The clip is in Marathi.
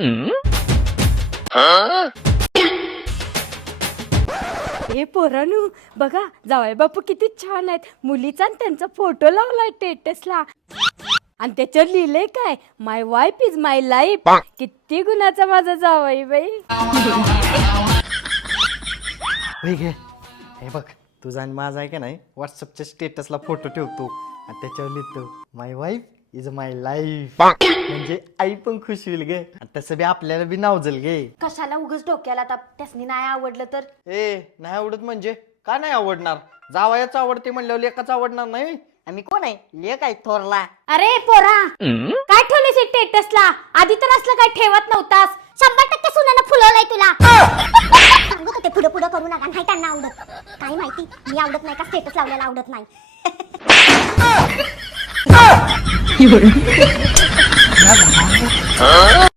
हे पोरानू बघा जावई बापू किती छान आहेत. मुलीचा आणि त्यांचा फोटो लावलाय स्टेटसला आणि त्याच्यावर लिहिलंय काय, माय वाईफ इज माय लाईफ. किती गुणाचा माझा जावई बाई. हे बघ तुझा आणि माझा आहे का नाही, व्हॉट्सअपच्या स्टेटसला फोटो ठेवतो आणि त्याच्यावर लिहितो माय वाईफ इज माय लाईफ. म्हणजे आई पण खुश होईल गे, तसं बी आपल्याला बी नावजल गे. कशाला उगाच डोक्याला ताप, त्यासनी नाही आवडलं तर. नाही आवडत म्हणजे का नाही आवडणार, जावयाच आवडते म्हणल्यावर लेकाच आवडणार नाही. आम्ही कोण आहे, लेक आहे थोरला. अरे पोरा काय ठेवलेस स्टेटसला, आधी तर असलं काय ठेवत नव्हतास. 100% सुनानं फुलवलंय तुला. सांगत होते पुढं पुढं करू नका, नाही त्यांना आवडत. काय माहिती मी आवडत नाही का स्टेटस लावलेला आवडत नाही. Ha?